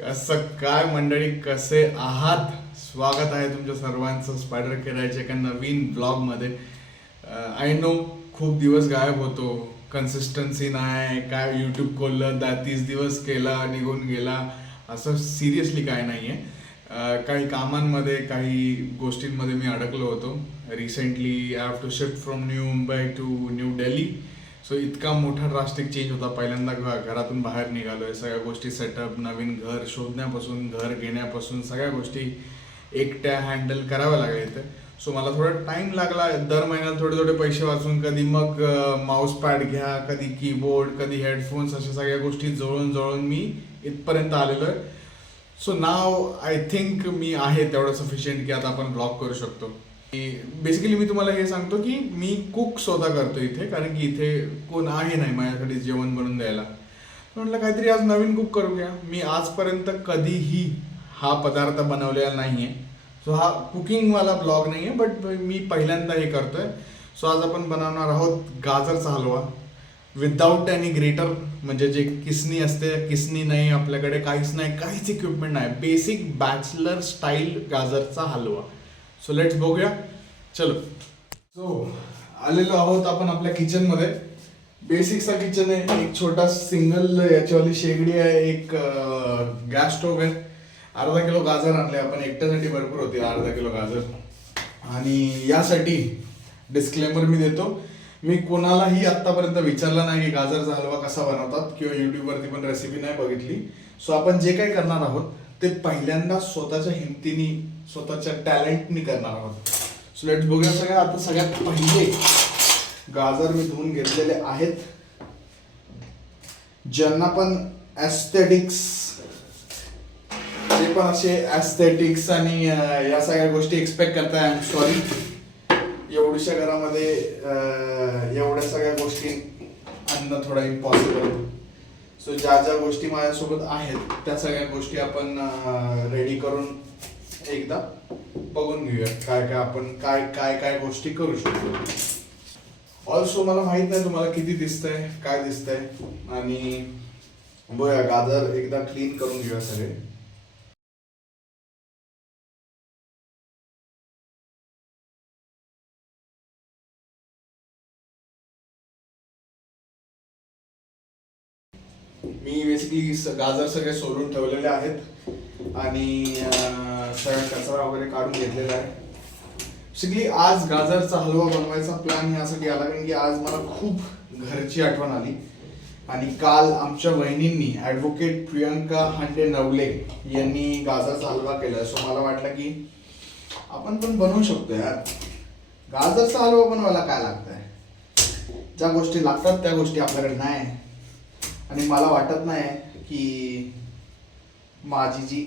कसं काय मंडळी, कसे आहात? स्वागत आहे तुमच्या सर्वांचं स्पायडर केरायच्या एका नवीन ब्लॉगमध्ये. आय नो खूप दिवस गायब होतो, कन्सिस्टन्सी नाही, काय यूट्यूब खोललं 30 दिवस केला निघून गेला, असं सिरियसली काय नाही आहे. काही कामांमध्ये काही गोष्टींमध्ये मी अडकलो होतो. Recently I have to shift from new Mumbai to new Delhi. So इतका मोठा ड्रास्टिक चेंज होता. पहिल्यांदा घरातून बाहेर निघालो आहे. सगळ्या गोष्टी सेटअप, नवीन घर शोधण्यापासून, घर घेण्यापासून सगळ्या गोष्टी एकट्या हँडल कराव्या लागायच्या. सो मला थोडा टाईम लागला. दर महिन्याला थोडे थोडे पैसे वाचून कधी मग माऊस पॅड घ्या, कधी कीबोर्ड, कधी हेडफोन्स, अशा सगळ्या गोष्टी जवळून जवळून मी इथपर्यंत आलेलो आहे. सो नाव आय थिंक मी आहे तेवढं सफिशियंट की आता आपण ब्लॉग करू शकतो. बेसिकली मी तुम्हाला हे सांगतो की मी कुक स्वतः करतो इथे, कारण की इथे कोण आहे नाही माझ्याकडे जेवण बनवून द्यायला. म्हटलं काहीतरी आज नवीन कुक करूया. मी आजपर्यंत कधीही हा पदार्थ बनवलेला नाही आहे. सो हा कुकिंगवाला ब्लॉग नाही आहे, बट मी पहिल्यांदा हे करतोय. सो आज आपण बनवणार आहोत गाजरचा हलवा विदाऊट एनी ग्रेटर, म्हणजे जे किसनी असते, किसनी नाही आपल्याकडे, काहीच नाही, काहीच इक्विपमेंट नाही, बेसिक बॅचलर स्टाईल गाजरचा हलवा. सो लेट्स बघूया, चलो. सो आलेलो आहोत आपण आपल्या किचनमध्ये. बेसिकचा किचन आहे. एक छोटा सिंगल याच्यावाली शेगडी आहे, एक गॅस स्टोव्ह आहे, अर्धा किलो गाजर आणले आपण. एकट्यासाठी भरपूर होते अर्धा किलो गाजर. आणि यासाठी डिस्क्लेमर मी देतो, मी कोणालाही आत्तापर्यंत विचारलं नाही की गाजरचा हलवा कसा बनवतात, किंवा यूट्यूबवरती पण रेसिपी नाही बघितली. सो आपण जे काही करणार आहोत ते पहिल्यांदा स्वतःच्या हिमतीने, स्वतःच्या टॅलेंटनी करणार आहोत. सो लेट्स बघूया सगळ्या. आता सगळ्यात पहिले गाजर मी धुवून घेतलेले आहेत. ज्यांना पण ॲस्थेटिक्स, जे पण असे ॲस्थेटिक्स आणि या सगळ्या गोष्टी एक्सपेक्ट करताय, आय एम सॉरी. एवढ्याशा घरामध्ये एवढ्या सगळ्या गोष्टी आणणं थोडं इम्पॉसिबल. सो ज्या ज्या गोष्टी माझ्यासोबत आहेत त्या सगळ्या गोष्टी आपण रेडी करून एकदा बघून घेऊया काय काय आपण काय काय काय गोष्टी करू शकतो. ऑल्सो मला माहित नाही तुम्हाला किती दिसतंय, काय दिसतंय, आणि बघूया गाजर एकदा क्लीन करून घेऊया सगळे. मी बेसिकली गाजर सगळे सोलून ठेवलेले आहेत आणि सगळा कचरा वगैरे काढून घेतलेला आहे. बेसिकली आज गाजरचा हलवा बनवायचा प्लॅन यासाठी आला कारण की आज मला खूप घरची आठवण आली. आणि काल आमच्या वहिनींनी, ॲडव्होकेट प्रियंका हांडे नवले यांनी गाजरचा हलवा केला. सो मला वाटलं की आपण पण बनवू शकतो यार. गाजरचा हलवा बनवायला काय लागतंय, ज्या गोष्टी लागतात त्या गोष्टी आपल्याकडे नाही. आणि मला वाटत नाही की माझी जी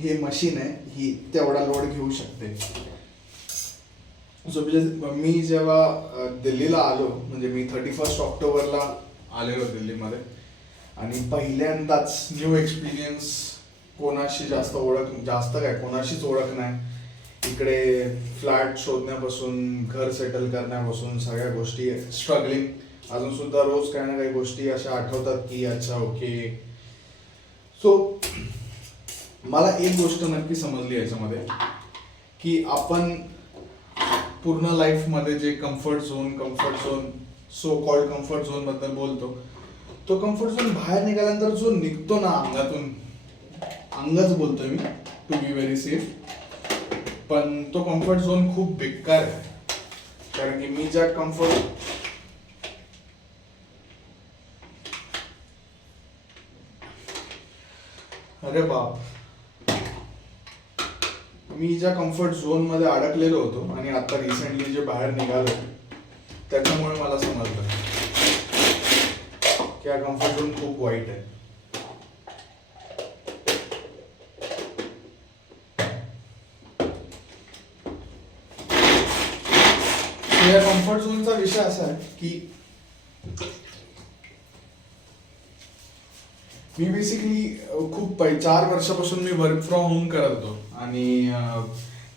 हे मशीन आहे ही तेवढा लोड घेऊ शकते. सो मी जेव्हा दिल्लीला आलो, म्हणजे मी 31 ऑक्टोबरला आलेलो दिल्लीमध्ये, आणि पहिल्यांदाच न्यू एक्सपिरियन्स, कोणाशी कोणाशीच ओळख नाही. इकडे फ्लॅट शोधण्यापासून, घर सेटल करण्यापासून सगळ्या गोष्टी स्ट्रगलिंग. अजून सुद्धा रोज काही ना काही गोष्टी अशा आठवतात की अच्छा ओके. सो मला एक गोष्ट नक्की समजली याच्यामध्ये की आपण पूर्ण लाईफमध्ये जे comfort zone so called comfort zone बद्दल बोलतो, तो कम्फर्ट झोन बाहेर निघाल्यानंतर जो निघतो ना अंगातून, अंगच बोलतोय मी, टू बी व्हेरी सेफ, पण तो कम्फर्ट झोन खूप बेकार आहे. कारण की मी ज्या अरे बाप, मी ज्या कम्फर्ट झोन मध्ये अडकलेलो होतो आणि आता रिसेंटली जे बाहेर निघालो, त्याच्यामुळे मला समजलं की हा कम्फर्ट झोन खूप वाईट आहे. या कम्फर्ट झोनचा विषय असा आहे की मी बेसिकली खूप 4 वर्षापासून मी वर्क फ्रॉम होम करत होतो. आणि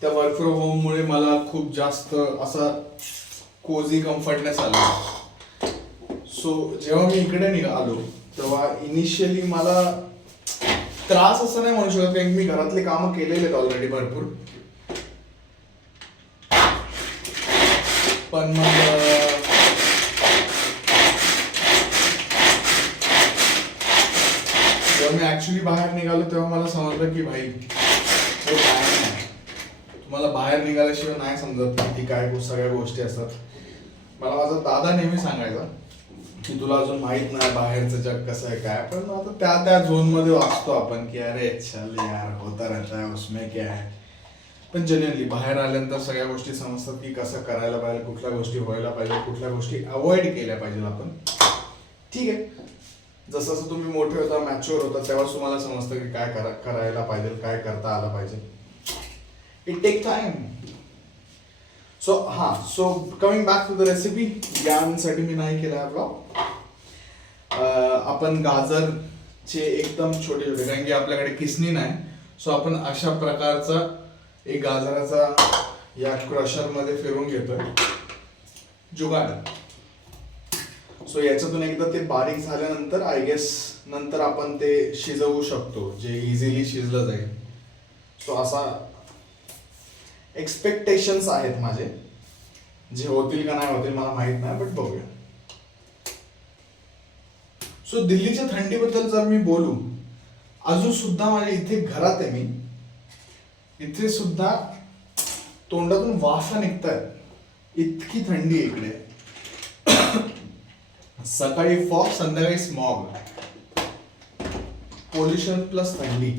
त्या वर्क फ्रॉम होममुळे मला खूप जास्त असा कोझी कम्फर्टनेस आला. सो जेव्हा मी इकडे आलो तेव्हा इनिशियली मला त्रास असं नाही म्हणू शकत, कारण मी घरातले कामं केलेले आहेत ऑलरेडी भरपूर. पण मग जेव्हा मी ऍक्च्युली बाहेर निघालो तेव्हा मला समजलं की भाई हे काय नाही. तुम्हाला बाहेर निघाल्याशिवाय नाही समजत की काय सगळ्या गोष्टी असतात. मला माझा दादा नेहमी सांगायचा की तुला अजून माहित नाही बाहेरचं जग कसं आहे काय. पण आता त्या झोन मध्ये वाचतो आपण की अरे चल यार होता रहता है उसमें क्या है. पण जनरली बाहेर आल्यानंतर सगळ्या गोष्टी समजतात की कसं करायला पाहिजे, कुठल्या गोष्टी व्हायला पाहिजे, कुठल्या गोष्टी अवॉइड केल्या पाहिजे आपण. ठीक आहे, जसं जसं तुम्ही मोठे होता, मॅच्युअर होता, तेव्हा तुम्हाला समजतं की काय करायला पाहिजे, काय करता आलं पाहिजे. It take time. So coming back to the recipe, यांसाठी मी नाही केला ब्लॉग. आपण गाजरचे एकदम छोटे छोटे, कारण की आपल्याकडे किसणी नाही, सो आपण अशा प्रकारचा एक गाजराचा या क्रशर मध्ये फिरवून घेतोय जुगाड. सो याच्यातून एकदा ते बारीक झाल्यानंतर आय गेस नंतर आपण ते शिजवू शकतो, जे इझिली शिजलं जाईल. सो असा एक्सपेक्टेशन्स आहेत माझे. जे होतील का नाही होतील मला माहित नाही, बट बघूया. सो दिल्लीच्या थंडीबद्दल जर मी बोलू, अजून सुद्धा माझ्या इथे घरात आहे मी, इथे सुद्धा तोंडातून वाफा निघतात, इतकी थंडी आहे इकडे. सकाळी फॉग, संध्याकाळी स्मॉग, पोल्युशन प्लस थंडी.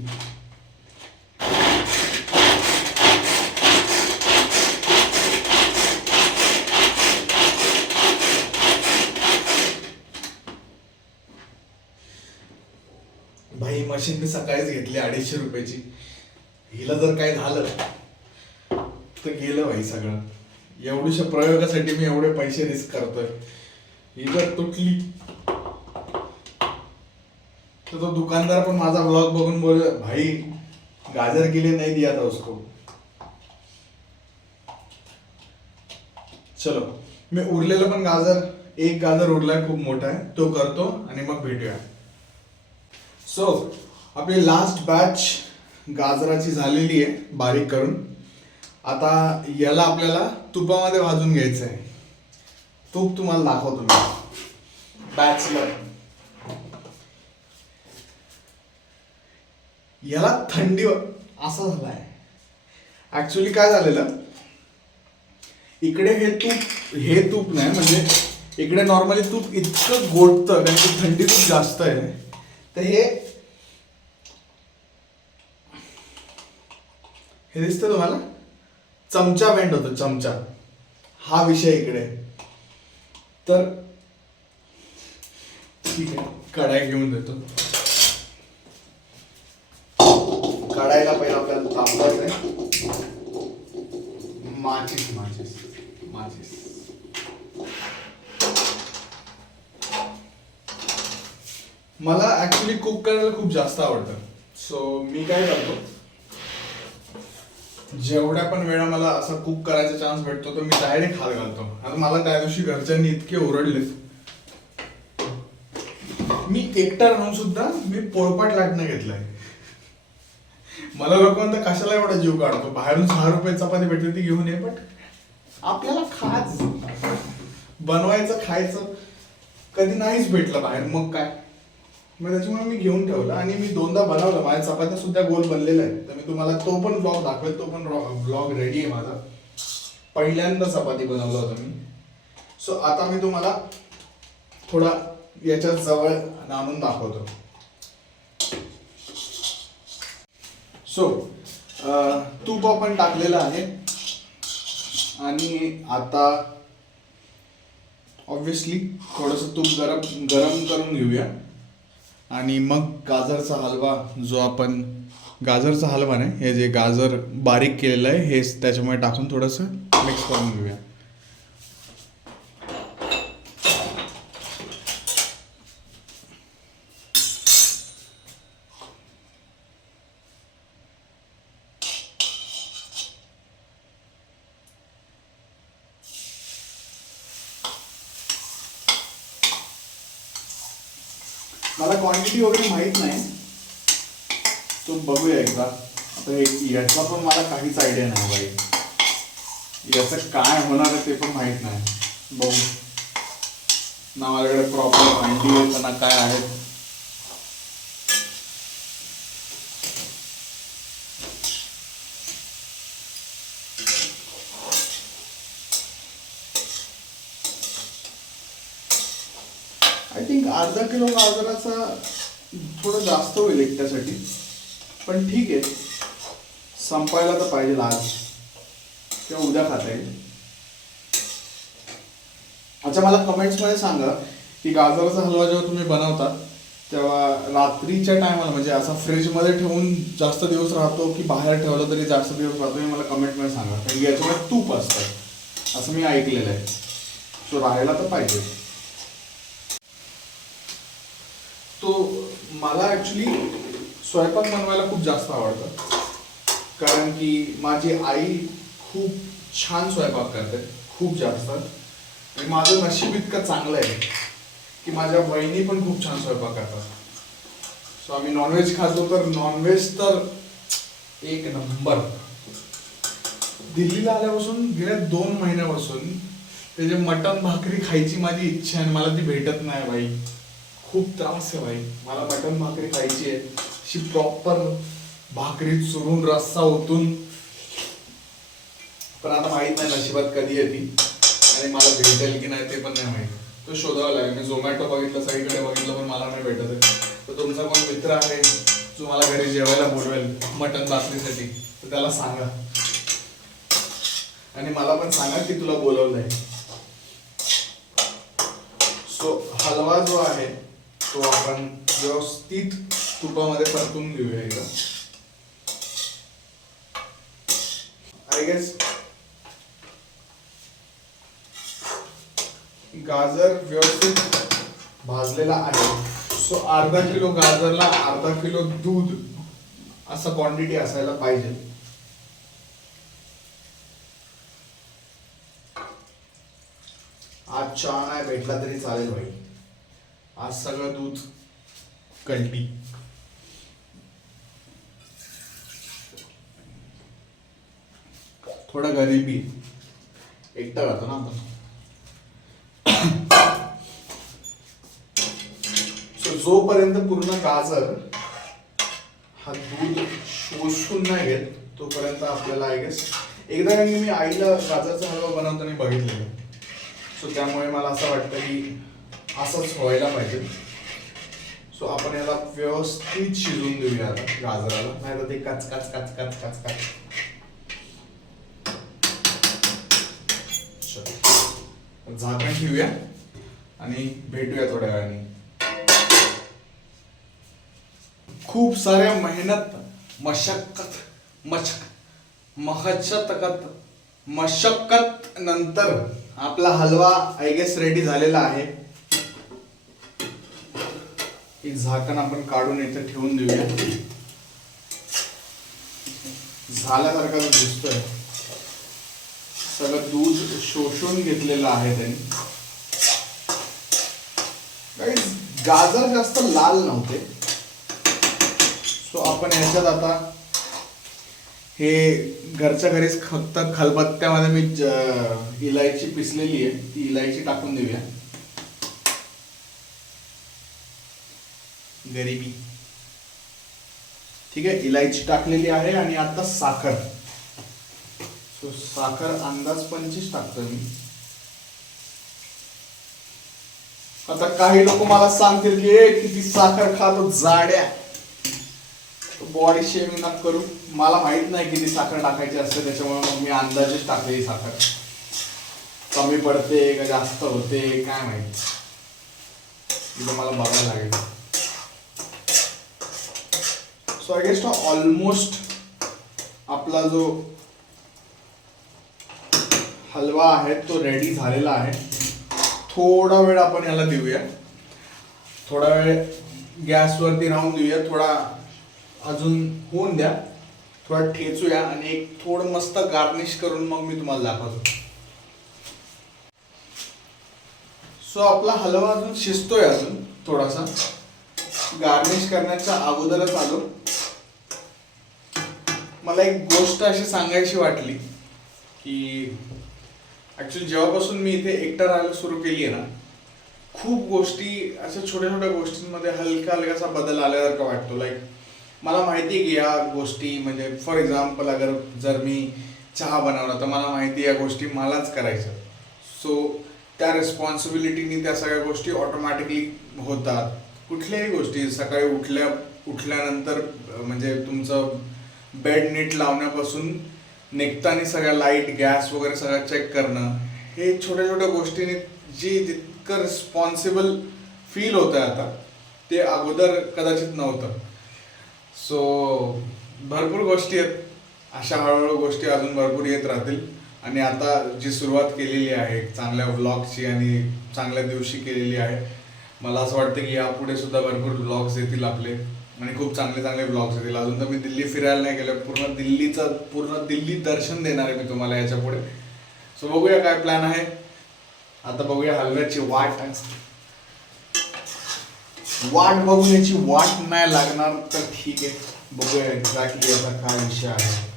भाई मशीन मी सकाळीच घेतली 250 रुपयाची. हिला जर काय झालं तर गेलं भाई सगळं. एवढ्याशा प्रयोगासाठी मी एवढे पैसे रिस्क करतोय. ही जर तुटली तर तो दुकानदार पण माझा ब्लॉग बघून बोल, भाई गाजर के लिए नहीं दिया था उसको. चलो, मी उरलेलं पण एक गाजर उरलाय खूप मोठा आहे, तो करतो आणि मग भेटूया. सो आपली लास्ट बॅच गाजराची झालेली आहे बारीक करून. आता याला आपल्याला तुपामध्ये भाजून घ्यायचं आहे. तूप तुम्हाला दाखवतो मी. बॅचलर याला थंडी असा झालाय. ऍक्च्युली काय झालेलं, इकडे हे तूप नाही, म्हणजे इकडे नॉर्मली तूप इतकं गोठतं कारण की थंडी खूप जास्त आहे. तर हे दिसतं तुम्हाला, चमचा बेंड होतो, चमचा. हा विषय इकडे. तर ठीक आहे, कढाई घेऊन देतो. कढाईला पहिला आपल्याला तापवायचं आहे. माचीस. मला ऍक्च्युली कुक करायला खूप जास्त आवडतं. सो मी काय करतो, जेवढ्या पण वेळा मला असा कुक करायचा चान्स भेटतो तर मी डायरेक्ट हात घालतो. आता मला त्या दिवशी घरच्यांनी इतके ओरडले, मी एकटा राहून सुद्धा मी पोळपाट लाटणं घेतलंय. मला लोक म्हणतात कशाला एवढा जीव काढतो, बाहेरून 6 रुपये चपाती भेटते ती घेऊन ये. बट आपल्याला खाच बनवायचं, खायचं कधी नाहीच भेटलं बाहेर, मग काय. मग त्याच्यामुळे मी घेऊन ठेवलं आणि मी 2दा बनवलं. माझ्या चपात्या सुद्धा गोल बनलेला आहे, तर मी तुम्हाला तो पण ब्लॉग दाखवेल. तो पण ब्लॉग रेडी आहे माझा. पहिल्यांदा चपाती बनवलं होतं मी. सो आता मी तुम्हाला थोडा याच्या जवळ आणून दाखवतो. सो तूप आपण टाकलेलं आहे आणि आता ऑब्विसली थोडंसं तूप गरम करून घेऊया. आणि मग गाजरचा हलवा, जो आपण गाजरचा हलवा नाही, हे जे गाजर बारीक केलेलं आहे हे त्याच्यामुळे टाकून थोडंसं मिक्स करून घेऊया. मला क्वांटिटी वगैरे माहीत नाही, तो बघूया एकदा. आता याचा पण मला काहीच आयडिया नाही बाई, याचं काय होणार आहे ते पण माहीत नाही. बघू ना, माझ्याकडे प्रॉपर भांडी आहेत ना काय आहेत. आय थिंक अर्धा किलो गाजराचा थोडं जास्त होईल एकट्यासाठी, पण ठीक आहे, संपायला तर पाहिजे आज किंवा उद्या खाता येईल. अच्छा, मला कमेंट्समध्ये सांगा की गाजराचा हलवा जेव्हा तुम्ही बनवता तेव्हा रात्रीच्या टायमाला म्हणजे असा फ्रीजमध्ये ठेवून जास्त दिवस राहतो की बाहेर ठेवलं तरी जास्त दिवस राहतो, हे मला कमेंटमध्ये सांगा. कारण की याच्यामध्ये तूप असतं असं मी ऐकलेलं आहे. सो राहायला तर पाहिजे. तो मला ॲक्च्युली स्वयंपाक बनवायला खूप जास्त आवडतं, कारण की माझी आई खूप छान स्वयंपाक करते, खूप जास्त. आणि माझं नशीब इतकं चांगलं आहे की माझ्या वहिनी पण खूप छान स्वयंपाक करतात. सो आम्ही नॉनव्हेज खातो तर नॉनव्हेज तर एक नंबर. दिल्लीला आल्यापासून गेल्या 2 महिन्यापासून ते जे मटण भाकरी खायची माझी इच्छा आहे, मला ती भेटत नाही बाई. खूप त्रास आहे भाई, मला मटण भाकरी खायची आहे, अशी प्रॉपर भाकरी चुरून रस्सा ओतून. पण आता माहित नाही नशिबात कधी येते आणि मला भेटेल की नाही ते पण नाही माहित. तो शोधावा लागेल. मी झोमॅटो बघितलं, सगळीकडे बघितलं, पण मला नाही भेटत आहे. तर तुमचा कोण मित्र आहे जो मला घरी जेवायला बोलवेल मटण भाकरीसाठी तर त्याला सांगा, आणि मला पण सांगा की तुला बोलवलंय. सो हलवा जो आहे तो आपण व्यवस्थित तुपामध्ये परतून घेऊया एकदा. आय गेस गाजर व्यवस्थित भाजलेला आहे. सो अर्धा किलो गाजरला अर्धा किलो दूध असं क्वांटिटी असायला पाहिजे. आज चहा नाही भेटला तरी चालेल भाई, आज सगळं दूध कल्टी. थोडा गरिबी, एकटा राहतो ना आपण. सो जोपर्यंत पूर्ण गाजर हा दूध शोषून नाही घेत तोपर्यंत आपल्याला आय गेस. एकदा मी आईला गाजरचा हलवा बनवताना बघितलेलं, सो त्यामुळे मला असं वाटतं की असंच व्हायला पाहिजे. सो आपण याला व्यवस्थित शिजून देऊया आता गाजराला, नाही तर ते काच काच काच काच काच काच. झाकण ठेवूया आणि भेटूया थोड्या वेळाने. खूप साऱ्या मेहनत मशक्कत नंतर आपला हलवा आय गेस रेडी झालेला आहे. एक झाकण आपण काढून इथे ठेवून देऊया. झाल्यासारखा दिसतोय, सगळं दूध शोषून घेतलेलं आहे त्यांनी. गाजर जास्त लाल नव्हते, सो आपण ह्याच्यात आता हे घरच्या घरीच फक्त खलबत्त्यामध्ये मी इलायची पिसलेली आहे ती इलायची टाकून देऊया. गरिबी, ठीक आहे. इलायची टाकलेली आहे आणि आता साखर. सो साखर अंदाज 25 टाकतोय मी. आता काही लोक मला सांगतील की किती साखर खातो जाड्या, बॉडी शेमिंग नका करू. मला माहित नाही किती साखर टाकायची असते, त्याच्यामुळे मग मी अंदाजेच टाकलेली साखर. कमी पडते का जास्त होते काय माहित, तिथं मला बघायला लागेल. सो आय गेस ऑलमोस्ट आपला जो हलवा आहे तो रेडी झालेला आहे. थोडा वेळ आपण याला देऊया, थोडा वेळ गॅसवरती राहून देऊया, थोडा अजून होऊन द्या, थोडा ठेचूया आणि एक थोडं मस्त गार्निश करून मग मी तुम्हाला दाखवतो. सो आपला हलवा अजून शिजतोय, अजून थोडासा गार्निश करण्याच्या अगोदरच आलो. मला एक गोष्ट अशी सांगायची वाटली की ऍक्च्युली जेव्हापासून मी इथे एकटा राहायला सुरू केली आहे ना, खूप गोष्टी अशा छोट्या छोट्या गोष्टींमध्ये हलका हलकासा बदल आल्यासारखा वाटतो. लाईक मला माहिती आहे की या गोष्टी म्हणजे फॉर एक्झाम्पल अगर जर मी चहा बनवला तर मला माहिती आहे या गोष्टी मलाच करायच्या. सो त्या रिस्पॉन्सिबिलिटीनी त्या सगळ्या गोष्टी ऑटोमॅटिकली होतात. कुठल्याही गोष्टी सकाळी उठल्यानंतर म्हणजे तुमचं बेड नीट लावण्यापासून निघताना सगळ्या लाईट गॅस वगैरे सगळं चेक करणं, हे छोट्या छोट्या गोष्टीने जी जितकं रिस्पॉन्सिबल फील होतं आता ते अगोदर कदाचित नव्हतं. सो भरपूर गोष्टी आहेत, अशा हळूहळू गोष्टी अजून भरपूर येत राहतील. आणि आता जी सुरुवात केलेली आहे चांगल्या व्लॉगची आणि चांगल्या दिवशी केलेली आहे, मला असं वाटतं की यापुढे सुद्धा भरपूर व्लॉग्स येतील आपले आणि खूप चांगले चांगले व्लॉग्स येतील. अजून तर मी दिल्ली फिरायला नाही गेलो, पूर्ण दिल्ली दर्शन देणार आहे मी तुम्हाला याच्या पुढे. सो बघूया काय प्लॅन आहे. आता बघूया हलव्याची वाट बघून याची वाट नाही लागणार तर ठीक आहे. बघूया एक्झॅक्टली याचा काय विषय आहे.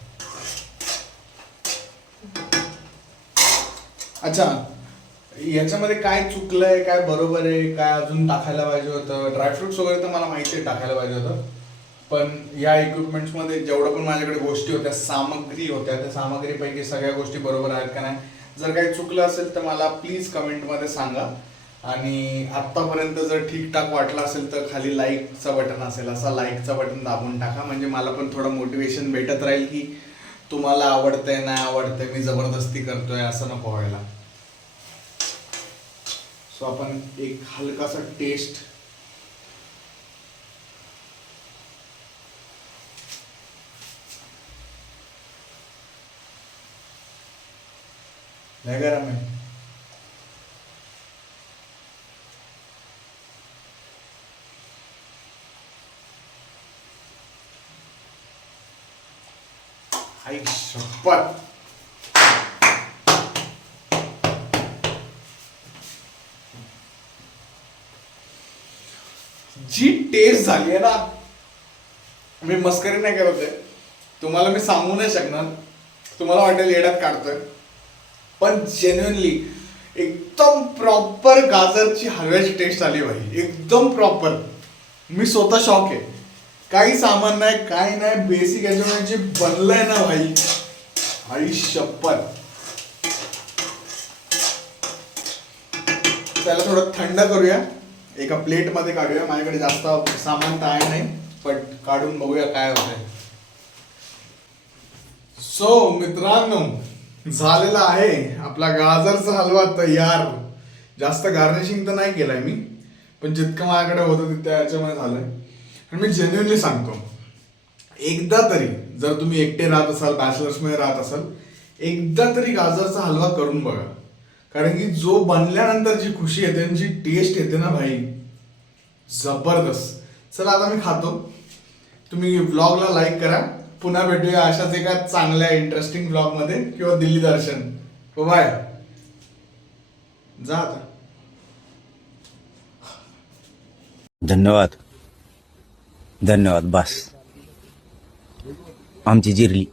अच्छा, याच्यामध्ये काय चुकलंय, काय बरोबर आहे, काय अजून टाकायला पाहिजे होतं. ड्रायफ्रुट्स वगैरे तर मला माहिती आहे टाकायला पाहिजे होतं, पण या इक्विपमेंट्समध्ये जेवढं पण माझ्याकडे गोष्टी होत्या, सामग्री होत्या, त्या सामग्रीपैकी सगळ्या गोष्टी बरोबर आहेत का नाही. जर काही चुकलं असेल तर मला प्लीज कमेंटमध्ये सांगा. आणि आत्तापर्यंत जर ठीकठाक वाटलं असेल तर खाली लाईकचं बटन असेल, असा लाईकचं बटन दाबून टाका, म्हणजे मला पण थोडं मोटिवेशन भेटत राहील की तुम्हाला आवडतंय नाही आवडतंय, मी जबरदस्ती करतोय असं नको व्हायला. सो आपण एक हलकासा टेस्ट लय गरम आहे. आई शपथ, जी टेस्ट झाली आहे ना, मी मस्करी नाही करत आहे, तुम्हाला मी सांगू नाही शकणार, तुम्हाला वाटेल येड्यात काढतोय, पण जेन्युइनली एकदम प्रॉपर गाजरची हलव्याची टेस्ट आली भाई, एकदम प्रॉपर. मी स्वतः शॉक आहे. काही सामान नाही, काही नाही, बेसिक याच्यामध्ये जे बनलंय ना भाई, आई शपथ. त्याला थोडं थंड करूया, एका प्लेट मध्ये काढूया. माझ्याकडे जास्त सामान तर आहे नाही, पण काढून बघूया काय होतंय. सो मित्रांनो, झालेला आहे आपला गाजरचा हलवा तयार. जास्त गार्निशिंग तर नाही केलंय मी, पण जितकं माझ्याकडे होतं तितकं याच्यामध्ये झालंय. आणि मी जेन्युइनली सांगतो, एकदा तरी जर तुम्ही एकटे राहत असाल, बॅचलर्स मध्ये राहत असाल, एकदा तरी गाजरचा हलवा करून बघा. कारण की जो बनल्यानंतर जी खुशी येते, जी टेस्ट येते ना भाई, जबरदस्त. चला आता मी खातो. तुम्ही व्लॉगला लाईक करा. पुन्हा भेटूया अशाच एका चांगल्या इंटरेस्टिंग व्लॉग मध्ये किंवा दिल्ली दर्शन. बाय, जा आता. धन्यवाद. बस आमची जिरली.